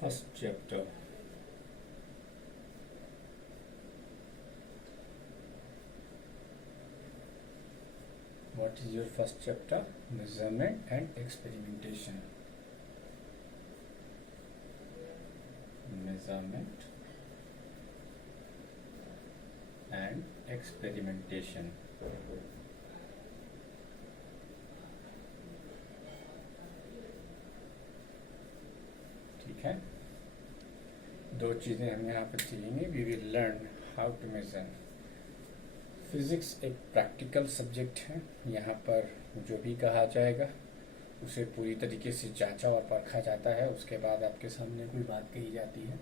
First chapter. What is your first chapter? Measurement and experimentation. Measurement and experimentation. ठीक है, दो चीज़ें हम यहाँ पर सीखेंगे. We will learn how to measure. Physics एक प्रैक्टिकल सब्जेक्ट है. यहाँ पर जो भी कहा जाएगा उसे पूरी तरीके से जांचा और परखा जाता है. उसके बाद आपके सामने कोई बात कही जाती है.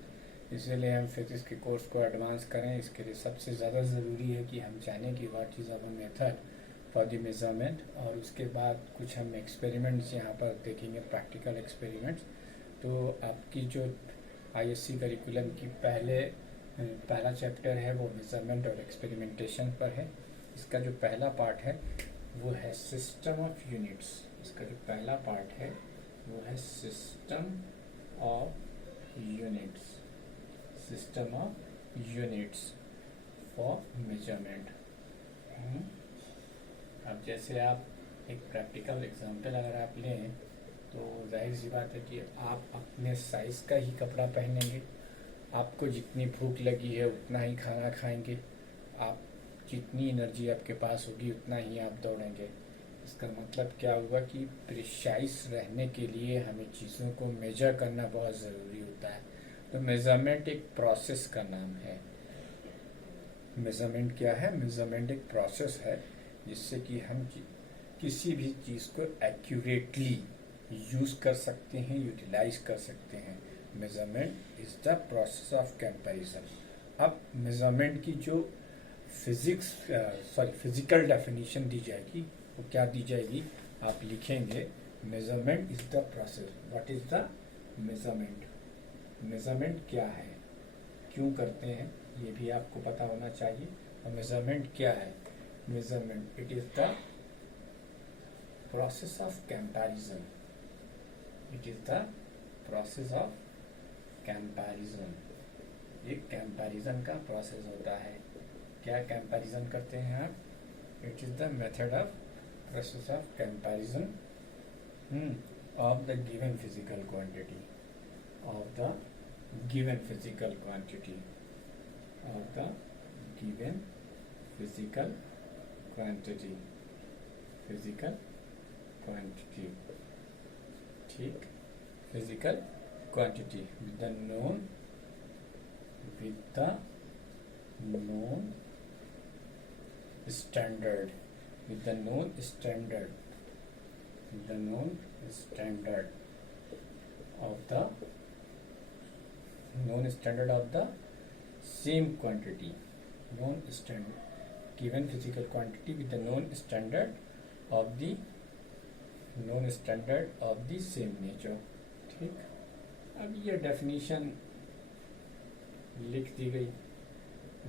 इसलिए हम फिज़िक्स के कोर्स को एडवांस करें. इसके लिए सबसे ज़्यादा ज़रूरी है कि हम जानें कि what is our method for the measurement. और उसके बाद कुछ हम एक्सपेरिमेंट्स यहाँ पर देखेंगे, प्रैक्टिकल एक्सपेरिमेंट्स. तो आपकी जो ISC करिकुलम की पहला चैप्टर है वो मेजरमेंट और एक्सपेरिमेंटेशन पर है. इसका जो पहला पार्ट है वो है सिस्टम ऑफ यूनिट्स. इसका जो पहला पार्ट है वो है system of units. System of units for measurement. अब जैसे आप एक प्रैक्टिकल एग्जांपल अगर आप लें तो जाहिर सी बात है कि आप अपने साइज़ का ही कपड़ा पहनेंगे. आपको जितनी भूख लगी है उतना ही खाना खाएंगे. आप जितनी एनर्जी आपके पास होगी उतना ही आप दौड़ेंगे. इसका मतलब क्या हुआ कि प्रिसाइज रहने के लिए हमें चीज़ों को मेजर करना बहुत ज़रूरी होता है. तो मेजरमेंट एक प्रोसेस का नाम है. मेजरमेंट क्या है? मेजरमेंट एक प्रोसेस है जिससे कि हम किसी भी चीज़ को एक्यूरेटली यूज़ कर सकते हैं, यूटिलाइज कर सकते हैं. Measurement is the process of comparison. अब मेजरमेंट की जो फिजिकल डेफिनेशन दी जाएगी वो क्या दी जाएगी? आप लिखेंगे measurement is the process. What is the measurement? Measurement क्या है, क्यों करते हैं, ये भी आपको पता होना चाहिए. और मेजरमेंट क्या है? Measurement it is the process of comparison. It is the process of comparison. ये कंपैरिजन का प्रोसेस होता है. क्या कंपैरिजन करते हैं आप? It is the method of process of comparison of the given physical quantity. Of the given physical quantity. Of the given physical quantity. Physical quantity. ठीक, physical quantity with the known standard. With the known standard. With the known standard of the known standard of the same quantity. Known standard given physical quantity with the known standard of the same nature. ठीक, अब ये definition लिख दी गई,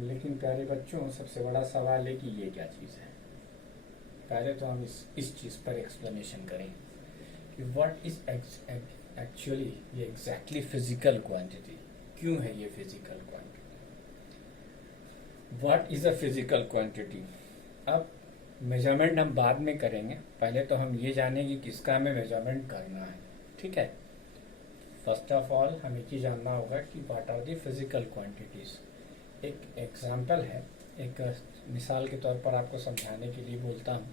लेकिन प्यारे बच्चों सबसे बड़ा सवाल है कि ये क्या चीज़ है. पहले तो हम इस चीज़ पर एक्सप्लेनेशन करें कि व्हाट इज एक्चुअली ये एग्जैक्टली फिजिकल क्वांटिटी. क्यों है ये physical quantity? What is a physical quantity? अब मेजरमेंट हम बाद में करेंगे. पहले तो हम ये जानें कि किसका हमें मेजरमेंट करना है. ठीक है, फर्स्ट ऑफ ऑल हमें ये जानना होगा कि what are the physical quantities. एक एग्जांपल है, एक मिसाल के तौर पर आपको समझाने के लिए बोलता हूँ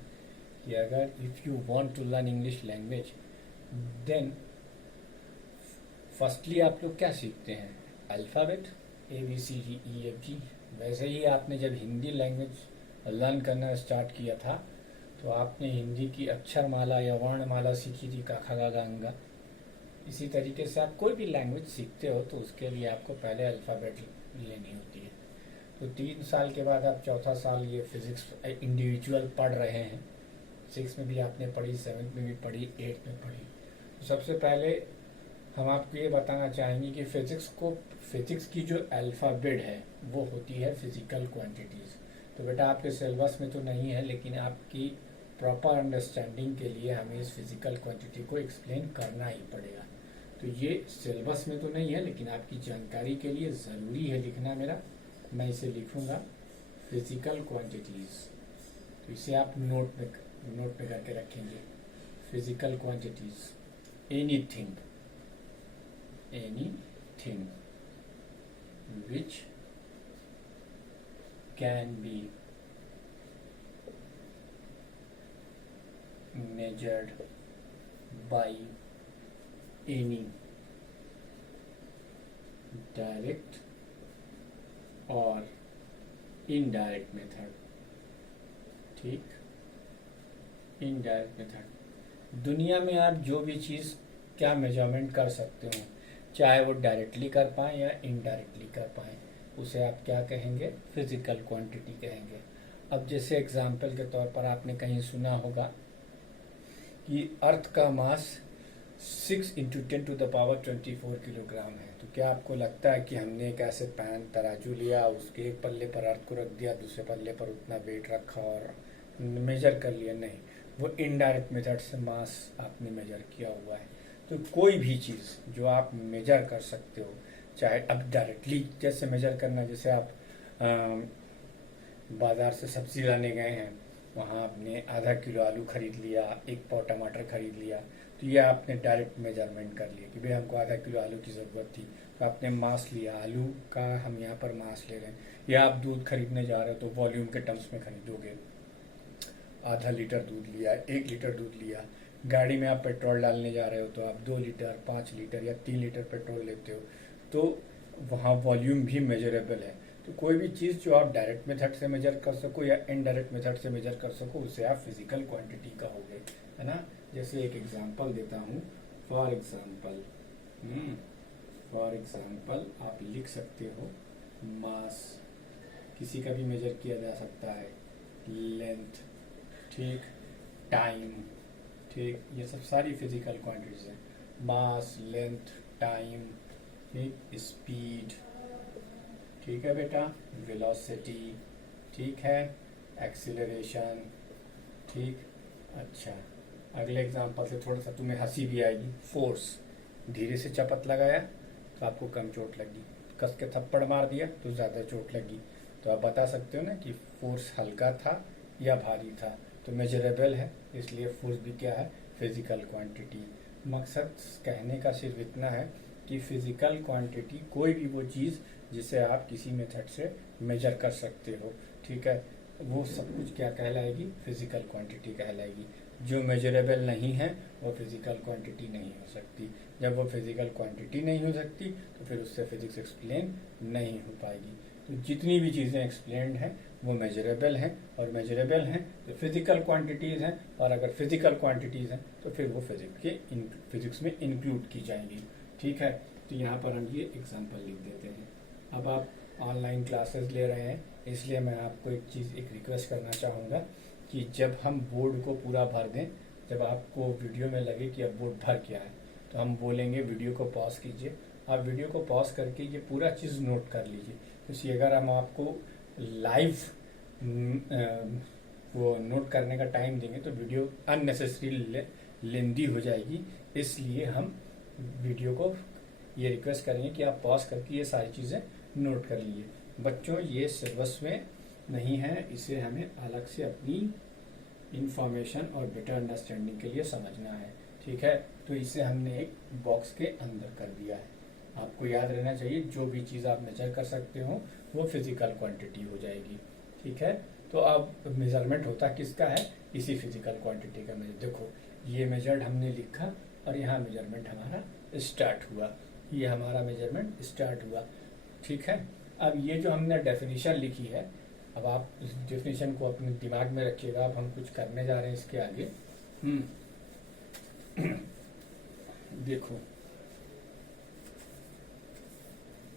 कि अगर if you want to learn English language then firstly आप लोग क्या सीखते हैं? Alphabet ABCDEFG. वैसे ही आपने जब हिंदी लैंग्वेज लर्न करना स्टार्ट किया था तो आपने हिंदी की अक्षरमाला या वर्णमाला सीखी थी, क ख ग घ ङ. इसी तरीके से आप कोई भी लैंग्वेज सीखते हो तो उसके लिए आपको पहले अल्फ़ाबेट लेनी होती है. तो 3 साल के बाद आप चौथा साल ये फिज़िक्स इंडिविजुअल पढ़ रहे हैं. 6 में भी आपने पढ़ी, 7 में भी पढ़ी, 8 में पढ़ी. तो सबसे पहले हम आपको ये बताना चाहेंगे कि फिज़िक्स की जो अल्फ़ाबेट है वो होती है फिज़िकल क्वांटिटीज़. तो बेटा आपके सिलेबस में तो नहीं है, लेकिन आपकी प्रॉपर अंडरस्टैंडिंग के लिए हमें इस फिज़िकल क्वांटिटी को एक्सप्लेन करना ही पड़ेगा. तो ये सिलेबस में तो नहीं है, लेकिन आपकी जानकारी के लिए ज़रूरी है लिखना मेरा। मैं इसे लिखूंगा फिजिकल क्वांटिटीज़, तो इसे आप नोट में करके रखेंगे। Physical quantities, anything which can be measured by any direct or indirect method। ठीक, इनडायरेक्ट मेथड, दुनिया में आप जो भी चीज़ क्या मेजरमेंट कर सकते हो, चाहे वो डायरेक्टली कर पाएँ या इनडायरेक्टली कर पाएँ, उसे आप क्या कहेंगे, फिजिकल क्वांटिटी कहेंगे। अब जैसे एग्जाम्पल के तौर पर आपने कहीं सुना होगा कि अर्थ का मास 6 × 10⁻24 किलोग्राम है। तो क्या आपको लगता है कि हमने एक ऐसे पैन तराजू लिया, उसके एक पल्ले पर अर्थ को रख दिया, दूसरे पल्ले पर उतना वेट रखा और मेजर कर लिया? नहीं, वो इनडायरेक्ट मेथड से मास आपने मेजर किया हुआ है। तो कोई भी चीज़ जो आप मेजर कर सकते हो, चाहे अब डायरेक्टली जैसे मेजर करना, जैसे आप बाज़ार से सब्ज़ी लाने गए हैं, वहाँ आपने आधा किलो आलू खरीद लिया, 1 पाव टमाटर खरीद लिया, तो ये आपने डायरेक्ट मेजरमेंट कर लिया कि भाई हमको आधा किलो आलू की ज़रूरत थी, तो आपने मास लिया, आलू का हम यहाँ पर मास ले रहे हैं। या आप दूध खरीदने जा रहे हो तो वॉल्यूम के टर्म्स में खरीदोगे, आधा लीटर दूध लिया, 1 लीटर दूध लिया। गाड़ी में आप पेट्रोल डालने जा रहे हो तो आप 2 लीटर, 5 लीटर या 3 लीटर पेट्रोल लेते हो, तो वहाँ वॉल्यूम भी मेजरेबल है। तो कोई भी चीज़ जो आप डायरेक्ट मेथड से मेजर कर सको या इनडायरेक्ट मेथड से मेजर कर सको, उसे आप फिजिकल क्वांटिटी कहोगे, है ना। जैसे एक एग्जांपल देता हूँ, फॉर एग्जांपल आप लिख सकते हो मास, किसी का भी मेजर किया जा सकता है, लेंथ, ठीक, टाइम, ठीक, ये सब सारी फिजिकल क्वांटिटीज हैं। मास, लेंथ, टाइम, ठीक, स्पीड, ठीक है बेटा, वेलोसिटी, ठीक है, एक्सीलरेशन, ठीक। अच्छा, अगले एग्जांपल से थोड़ा सा तुम्हें हंसी भी आएगी। फोर्स, धीरे से चपत लगाया तो आपको कम चोट लगी, कस के थप्पड़ मार दिया तो ज़्यादा चोट लगी। तो आप बता सकते हो ना कि फोर्स हल्का था या भारी था, तो मेजरेबल है, इसलिए फोर्स भी क्या है, फिजिकल क्वांटिटी। मकसद कहने का सिर्फ इतना है कि फिजिकल क्वांटिटी कोई भी वो चीज़ जिसे आप किसी मेथड से मेजर कर सकते हो, ठीक है, वो सब कुछ क्या कहलाएगी, फिजिकल क्वांटिटी कहलाएगी। जो मेजरेबल नहीं है वो फिजिकल क्वांटिटी नहीं हो सकती। जब वो फिजिकल क्वांटिटी नहीं हो सकती तो फिर उससे फिजिक्स एक्सप्लेन नहीं हो पाएगी। तो जितनी भी चीज़ें एक्सप्लेन्ड हैं वो मेजरेबल हैं, और मेजरेबल हैं तो फिजिकल क्वांटिटीज़ हैं, और अगर फिजिकल क्वांटिटीज़ हैं तो फिर वो फिजिक्स में इंक्लूड की जाएंगी, ठीक है। तो यहाँ पर हम ये एग्जांपल लिख देते हैं। अब आप ऑनलाइन क्लासेस ले रहे हैं, इसलिए मैं आपको एक रिक्वेस्ट करना चाहूँगा कि जब हम बोर्ड को पूरा भर दें, जब आपको वीडियो में लगे कि अब बोर्ड भर गया है, तो हम बोलेंगे वीडियो को पॉज कीजिए। आप वीडियो को पॉज करके ये पूरा चीज़ नोट कर लीजिए, क्योंकि अगर हम आपको लाइव वो नोट करने का टाइम देंगे तो वीडियो अननेसेसरी लेंदी हो जाएगी। इसलिए हम वीडियो को ये रिक्वेस्ट करेंगे कि आप पॉज करके ये सारी चीज़ें नोट कर लीजिए। बच्चों, ये सिलेबस में नहीं है, इसे हमें अलग से अपनी इंफॉर्मेशन और बेटर अंडरस्टैंडिंग के लिए समझना है, ठीक है। तो इसे हमने एक बॉक्स के अंदर कर दिया है। आपको याद रहना चाहिए, जो भी चीज़ आप मेजर कर सकते हो वो फिजिकल क्वांटिटी हो जाएगी, ठीक है। तो अब मेजरमेंट होता किसका है, इसी फिजिकल क्वांटिटी का मेजर। देखो, ये मेजर्ड हमने लिखा और यहाँ मेजरमेंट हमारा स्टार्ट हुआ, ये हमारा मेजरमेंट स्टार्ट हुआ, ठीक है। अब ये जो हमने डेफिनेशन लिखी है, अब आप इस डेफिनेशन को अपने दिमाग में रखिएगा। अब हम कुछ करने जा रहे हैं इसके आगे। देखो,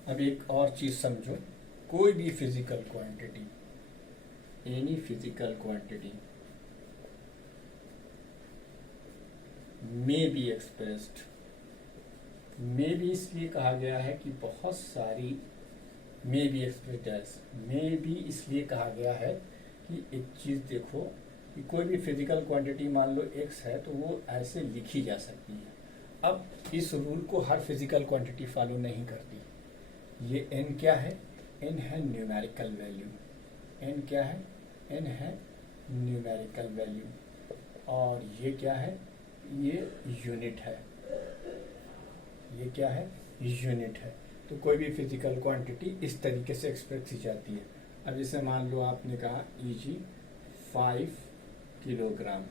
अब एक और चीज समझो, कोई भी physical quantity, any physical quantity may be expressed, may भी इसलिए कहा गया है कि बहुत सारी मे बी एक्सप्रेस्ड, मे भी इसलिए कहा गया है कि एक चीज़ देखो कि कोई भी फिजिकल क्वांटिटी मान लो x है तो वो ऐसे लिखी जा सकती है, अब इस रूल को हर फिजिकल क्वांटिटी फॉलो नहीं करती। ये n क्या है? n है न्यूमेरिकल वैल्यू। n क्या है? n है न्यूमेरिकल वैल्यू। और ये क्या है? ये यूनिट है। ये क्या है? यूनिट है। तो कोई भी फिजिकल क्वांटिटी इस तरीके से एक्सप्रेस की जाती है। अब जैसे मान लो आपने कहा Eg 5 किलोग्राम,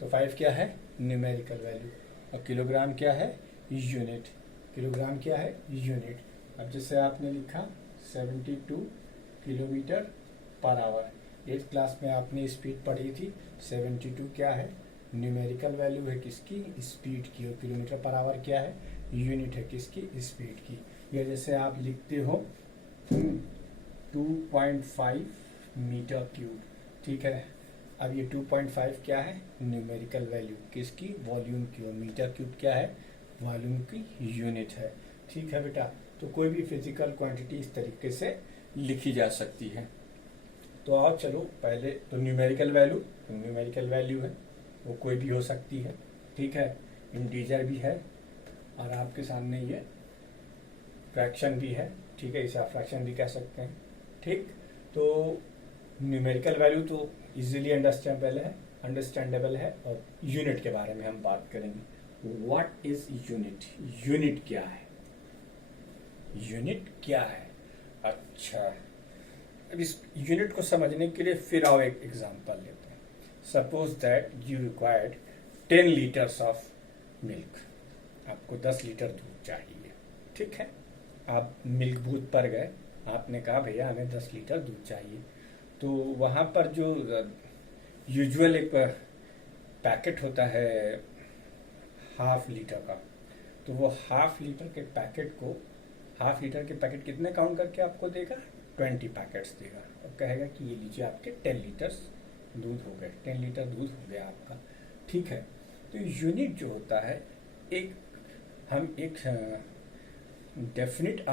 तो 5 क्या है? न्यूमेरिकल वैल्यू, और किलोग्राम क्या है? यूनिट। किलोग्राम क्या है? यूनिट। अब जैसे आपने लिखा 72 kilometre per hour. 8th class में आपने स्पीड पढ़ी थी। 72 क्या है? न्यूमेरिकल वैल्यू है किसकी? स्पीड की। और किलोमीटर पर आवर क्या है? यूनिट है किसकी? स्पीड की। या जैसे आप लिखते हो 2.5 मीटर क्यूब, ठीक है। अब ये 2.5 क्या है? न्यूमेरिकल वैल्यू किसकी? वॉल्यूम की। और मीटर क्यूब क्या है? वॉल्यूम की यूनिट है। ठीक है बेटा, तो कोई भी फिजिकल क्वांटिटी इस तरीके से लिखी जा सकती है। तो आओ चलो पहले तो न्यूमेरिकल वैल्यू है, वो कोई भी हो सकती है, ठीक है। इंटीजर भी है और आपके सामने ये फ्रैक्शन भी है, ठीक है, इसे आप फ्रैक्शन भी कह सकते हैं, ठीक। तो न्यूमेरिकल वैल्यू तो इजीली अंडरस्टैंडेबल है। और यूनिट के बारे में हम बात करेंगे। What is unit? यूनिट क्या है? यूनिट क्या है? अच्छा, अब इस यूनिट को समझने के लिए फिर आओ एक एग्जांपल लेते हैं। Suppose that you required 10 litres of milk. आपको 10 लीटर दूध चाहिए, ठीक है। आप मिल्क बूथ पर गए, आपने कहा भैया हमें 10 लीटर दूध चाहिए। तो वहाँ पर जो यूजुअल एक पैकेट होता है हाफ लीटर का, तो वो हाफ लीटर के पैकेट कितने काउंट करके आपको देगा? 20 पैकेट्स देगा और कहेगा कि ये लीजिए आपके 10 लीटर्स दूध हो गए, 10 लीटर दूध हो गया आपका, ठीक है। तो यूनिट जो होता है, हम एक डेफिनिट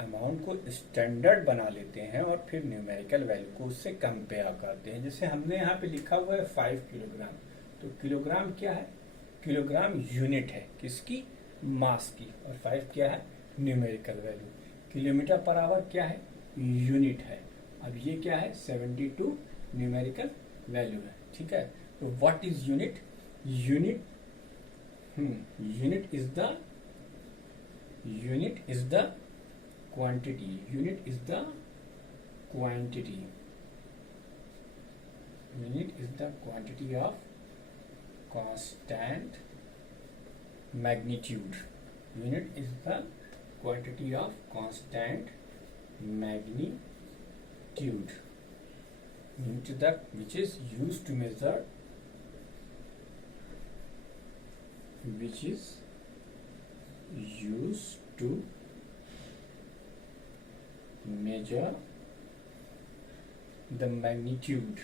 अमाउंट को स्टैंडर्ड बना लेते हैं और फिर न्यूमेरिकल वैल्यू को उससे कंपेयर करते हैं। जैसे हमने यहाँ पे लिखा हुआ है 5 किलोग्राम, तो किलोग्राम क्या है? किलोग्राम यूनिट है किसकी? मास की। और 5 क्या है? Numerical value. Kilometre per hour क्या है? यूनिट है। अब ये क्या है? 72 न्यूमेरिकल वैल्यू है, ठीक है। तो what is unit? Unit is the quantity. Unit is the quantity of constant magnitude. Unit is the quantity of constant magnitude, which is used to measure the magnitudes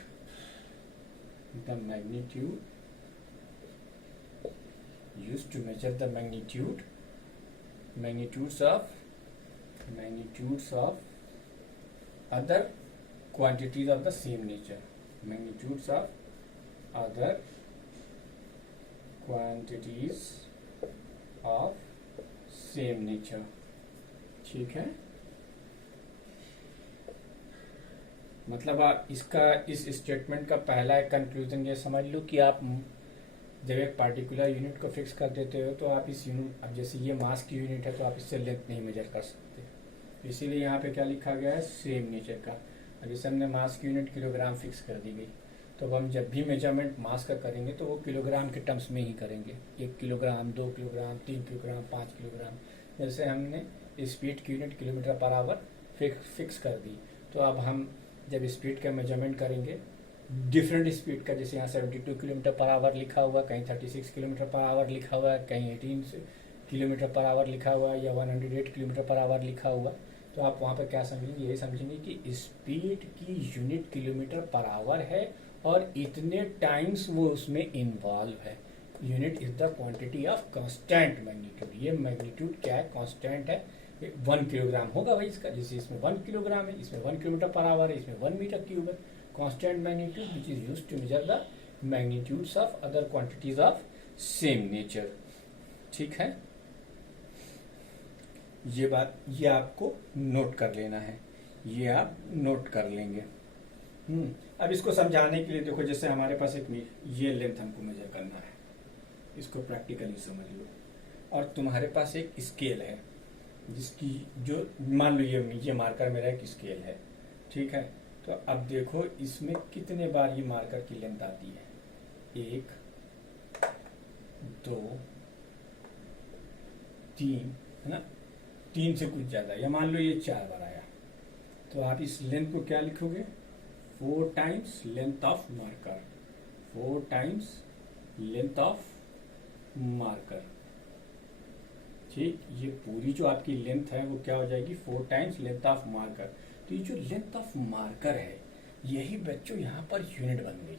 of other quantities of the same nature. Magnitudes of other quantities of same nature, ठीक है। मतलब आप इस statement का पहला एक conclusion ये समझ लो कि आप जब एक पार्टिकुलर यूनिट को फिक्स कर देते हो तो आप इस यूनिट, अब जैसे ये मास की यूनिट है तो आप इससे लेंथ नहीं मेजर कर सकते, इसीलिए यहाँ पे क्या लिखा गया है? सेम नेचर का। अब जैसे हमने मास की यूनिट किलोग्राम फिक्स कर दी गई, तो अब हम जब भी मेजरमेंट मास का करेंगे तो वो किलोग्राम के टर्म्स में ही करेंगे। 1 किलोग्राम, 2 किलोग्राम, 3 किलोग्राम, 5 किलोग्राम। जैसे हमने स्पीड की unit kilometre per hour fix कर दी, तो अब हम जब स्पीड का मेजरमेंट करेंगे डिफरेंट स्पीड का, जैसे यहाँ 72 किलोमीटर पर आवर लिखा हुआ, कहीं 36 किलोमीटर पर आवर लिखा हुआ है, कहीं 18 किलोमीटर पर आवर लिखा हुआ है, या 108 किलोमीटर पर आवर लिखा हुआ, तो आप वहाँ पर क्या समझेंगे? ये समझेंगे कि स्पीड की यूनिट किलोमीटर पर आवर है और इतने टाइम्स वो उसमें इन्वॉल्व है। Unit is the quantity of constant magnitude. ये मैग्नीट्यूड क्या है? कांस्टेंट है। 1 किलोग्राम होगा भाई इसका, जैसे इसमें 1 किलोग्राम है, इसमें 1 किलोमीटर पर आवर है, इसमें 1 मीटर क्यूब है। Constant magnitude which is used to measure the magnitudes of other quantities of same nature. ठीक है, ये बात ये आपको नोट कर लेना है, ये आप नोट कर लेंगे। अब इसको समझाने के लिए देखो, जैसे हमारे पास एक ये लेंथ हमको मेजर करना है, इसको प्रैक्टिकली समझ लो। और तुम्हारे पास एक स्केल है जिसकी जो मान लो ये मार्कर मेरा एक स्केल है। ठीक है, तो अब देखो इसमें कितने बार ये मार्कर की लेंथ आती है, 1 2 3, है ना, 3 से कुछ ज्यादा, या मान लो ये 4 बार आया, तो आप इस लेंथ को क्या लिखोगे, 4 times length of marker, 4 times length of marker. ठीक, ये पूरी जो आपकी लेंथ है वो क्या हो जाएगी, 4 टाइम्स लेंथ ऑफ मार्कर। तो ये जो लेंथ ऑफ मार्कर है, यही बच्चों यहाँ पर यूनिट बन गई।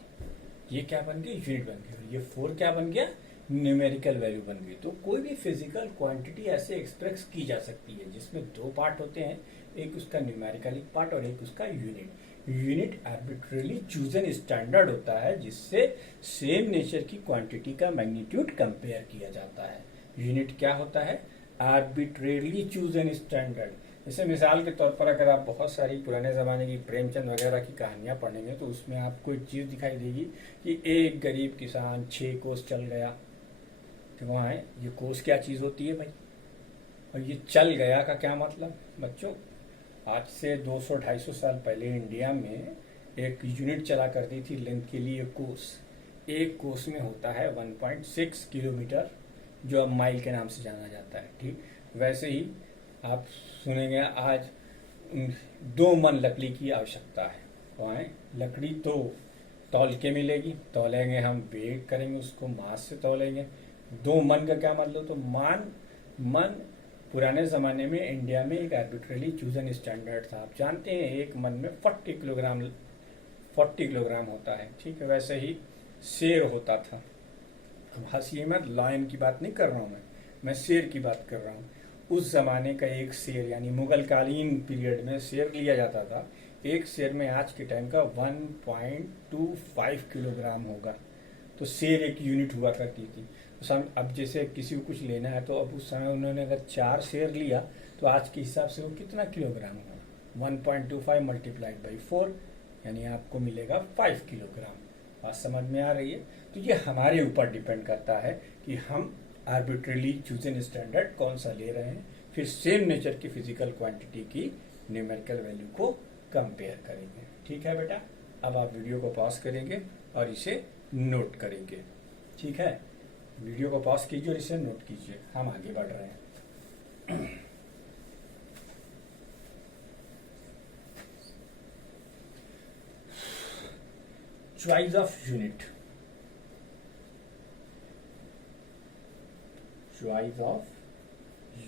ये क्या बन गई, यूनिट बन गई। ये 4 क्या बन गया, न्यूमेरिकल वैल्यू बन गई। तो कोई भी फिजिकल क्वांटिटी ऐसे एक्सप्रेस की जा सकती है जिसमें 2 पार्ट होते हैं, एक उसका न्यूमेरिकल पार्ट और एक उसका unit. Unit arbitrarily chosen standard होता है जिससे सेम नेचर की क्वांटिटी का मैग्नीट्यूड कंपेयर किया जाता है। यूनिट क्या होता है, आर्बिट्रेरली चूजन स्टैंडर्ड। जैसे मिसाल के तौर पर अगर आप बहुत सारी पुराने ज़माने की प्रेमचंद वगैरह की कहानियाँ पढ़ेंगे तो उसमें आपको एक चीज़ दिखाई देगी कि एक गरीब किसान 6 कोस चल गया। तो वहाँ है, ये कोस क्या चीज़ होती है भाई, और ये चल गया का क्या मतलब बच्चों, आज से 200-250 साल पहले इंडिया में एक यूनिट चला करती थी लेंथ के लिए, कोस। एक कोस में होता है 1.6 किलोमीटर, जो अब माइल के नाम से जाना जाता है। ठीक, वैसे ही आप सुनेंगे आज 2 मन लकड़ी की आवश्यकता है। वहाँ लकड़ी तो तौल के मिलेगी, तौलेंगे हम, वेट करेंगे उसको, मास से तौलेंगे। 2 मन का क्या मतलब, तो मन पुराने ज़माने में इंडिया में एक आर्बिट्रेरली चूजन स्टैंडर्ड था। आप जानते हैं एक मन में 40 किलोग्राम होता है। ठीक है, वैसे ही शेर होता था। अब हंसिए मत, लायन की बात नहीं कर रहा हूँ मैं शेर की बात कर रहा हूँ। उस जमाने का एक शेर, यानी मुगल कालीन पीरियड में शेर लिया जाता था। एक शेर में आज के टाइम का 1.25 किलोग्राम होगा। तो शेर एक यूनिट हुआ करती थी। तो अब जैसे किसी को कुछ लेना है तो अब उस समय उन्होंने अगर 4 शेर लिया तो आज के हिसाब से वो कितना किलोग्राम होगा, 1.25 मल्टीप्लाइड बाई 4, यानी आपको मिलेगा 5 किलोग्राम। बात समझ में आ रही है। तो ये हमारे ऊपर डिपेंड करता है कि हम आर्बिट्रेरली चूजन स्टैंडर्ड कौन सा ले रहे हैं, फिर सेम नेचर की फिजिकल क्वांटिटी की न्यूमेरिकल वैल्यू को कंपेयर करेंगे। ठीक है बेटा, अब आप वीडियो को पॉज करेंगे और इसे नोट करेंगे। ठीक है, वीडियो को पॉज कीजिए और इसे नोट कीजिए, हम आगे बढ़ रहे हैं। Choice of unit, choice of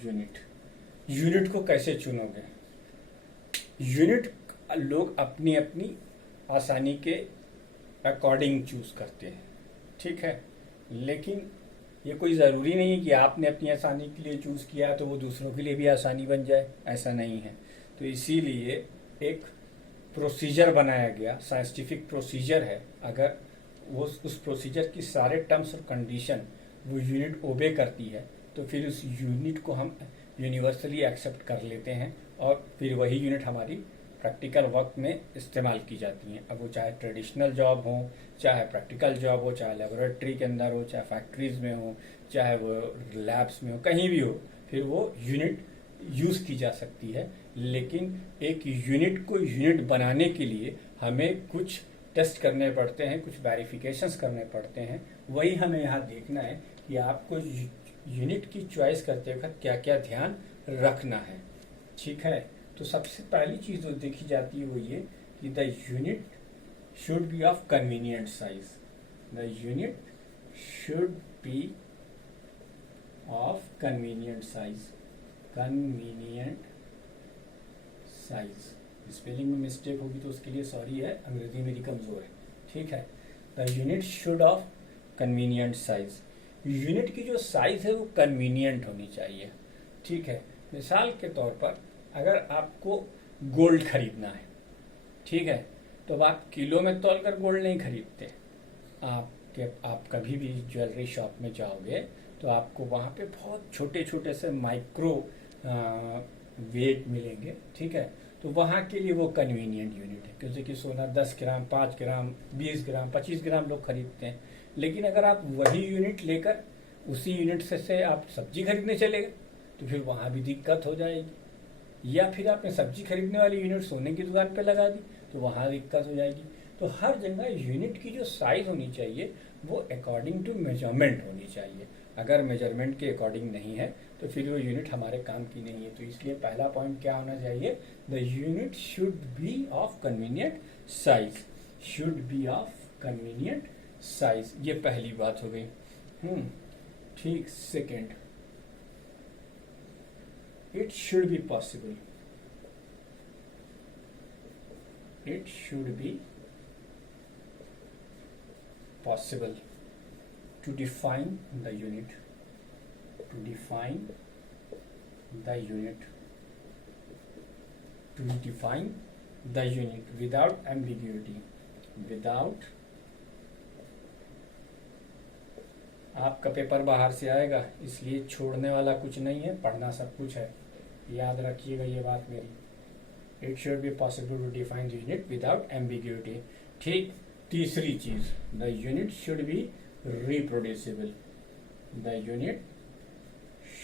unit. Unit को कैसे चुनोगे, यूनिट लोग अपनी अपनी आसानी के अकॉर्डिंग चूज करते हैं। ठीक है, लेकिन ये कोई ज़रूरी नहीं है कि आपने अपनी आसानी के लिए चूज़ किया तो वो दूसरों के लिए भी आसानी बन जाए, ऐसा नहीं है। तो इसीलिए एक प्रोसीजर बनाया गया, साइंटिफिक प्रोसीजर है। अगर वो उस प्रोसीजर की सारे टर्म्स और कंडीशन वो यूनिट ओबे करती है तो फिर उस यूनिट को हम यूनिवर्सली एक्सेप्ट कर लेते हैं और फिर वही यूनिट हमारी प्रैक्टिकल वर्क में इस्तेमाल की जाती हैं। अब वो चाहे ट्रेडिशनल जॉब हो, चाहे प्रैक्टिकल जॉब हो, चाहे लेबोरेटरी के अंदर हो, चाहे फैक्ट्रीज में हो, चाहे वो लैब्स में हो, कहीं भी हो, फिर वो यूनिट यूज़ की जा सकती है। लेकिन एक यूनिट को यूनिट बनाने के लिए हमें कुछ टेस्ट करने पड़ते हैं, कुछ वेरिफिकेशंस करने पड़ते हैं। वही हमें यहाँ देखना है कि आपको यूनिट की चॉइस करते वक्त क्या क्या ध्यान रखना है। ठीक है, तो सबसे पहली चीज़ जो देखी जाती है वो ये कि the unit should B of convenient size. The unit should B of convenient size. Convenient size, spelling में मिस्टेक होगी तो उसके लिए सॉरी है, अंग्रेजी मेरी कमजोर है। ठीक है, the unit should of convenient size. Unit की जो साइज है वो कन्वीनियंट होनी चाहिए। ठीक है, मिसाल के तौर पर अगर आपको गोल्ड खरीदना है, ठीक है, तो अब आप किलो में तौल कर गोल्ड नहीं खरीदते, आप कि आप कभी भी ज्वेलरी शॉप में जाओगे तो आपको वहाँ पे बहुत छोटे छोटे से माइक्रो वेट मिलेंगे, ठीक है। तो वहाँ के लिए वो कन्वीनियंट यूनिट है, क्योंकि सोना 10 ग्राम, 5 ग्राम, 20 ग्राम, 25 ग्राम लोग खरीदते हैं। लेकिन अगर आप वही यूनिट लेकर उसी यूनिट से आप सब्जी खरीदने चले गए तो फिर वहाँ भी दिक्कत हो जाएगी। या फिर आपने सब्जी खरीदने वाली यूनिट सोने की दुकान पे लगा दी तो वहाँ दिक्कत हो जाएगी। तो हर जगह यूनिट की जो साइज होनी चाहिए वो अकॉर्डिंग टू मेजरमेंट होनी चाहिए। अगर मेजरमेंट के अकॉर्डिंग नहीं है तो फिर वो यूनिट हमारे काम की नहीं है। तो इसलिए पहला पॉइंट क्या होना चाहिए, the unit should B of convenient size, should be of convenient size. ये पहली बात हो गई। ठीक। Second, it should be possible, it should be possible to define the unit, to define the unit, to define the unit without ambiguity, without, आपका paper बाहर से आएगा इसलिए छोड़ने वाला कुछ नहीं है, पढ़ना सब कुछ है, याद रखिएगा ये बात मेरी। It should be possible to define the unit without ambiguity. ठीक। तीसरी चीज, the unit should be reproducible, the unit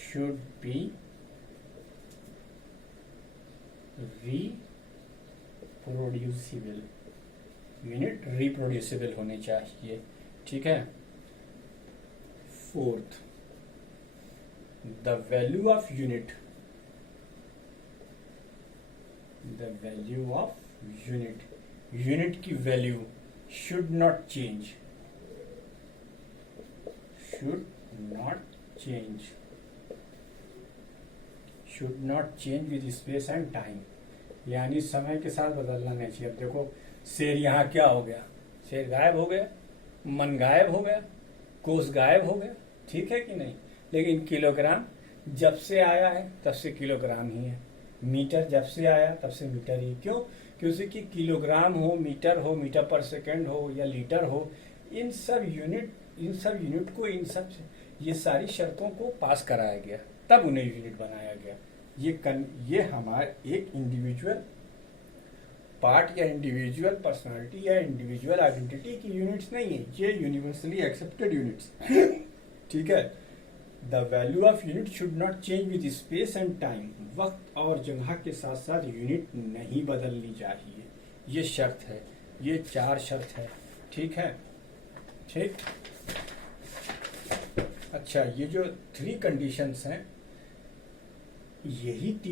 should be reproducible, unit reproducible होनी चाहिए, ठीक है। Fourth, the value of unit, the value of unit, unit की value should not change, should not change, should not change with space and time, यानी समय के साथ बदलना नहीं चाहिए। अब देखो शेर यहाँ क्या हो गया, शेर गायब हो गया, मन गायब हो गया, कोस गायब हो गया, ठीक है कि नहीं। लेकिन किलोग्राम जब से आया है तब से किलोग्राम ही है, मीटर जब से आया तब से मीटर ही। क्यों? क्योंकि किलोग्राम हो, मीटर पर सेकंड हो या लीटर हो, इन सब यूनिट को, इन सब ये सारी शर्तों को पास कराया गया, तब उन्हें यूनिट बनाया गया। ये हमारे एक इंडिविजुअल पार्ट या इंडिविजुअल पर्सनालिटी या इंडिविजुअल आइडेंटिटी की यूनिट्स नहीं है, ये यूनिवर्सली एक्सेप्टेड यूनिट्स, ठीक है। The value of unit should not change with space and time, वक्त और जगह के साथ साथ यूनिट नहीं बदलनी चाहिए, ये शर्त है, ये 4 शर्त है, ठीक है। ठीक। अच्छा, ये जो 3 कंडीशंस हैं, यही 3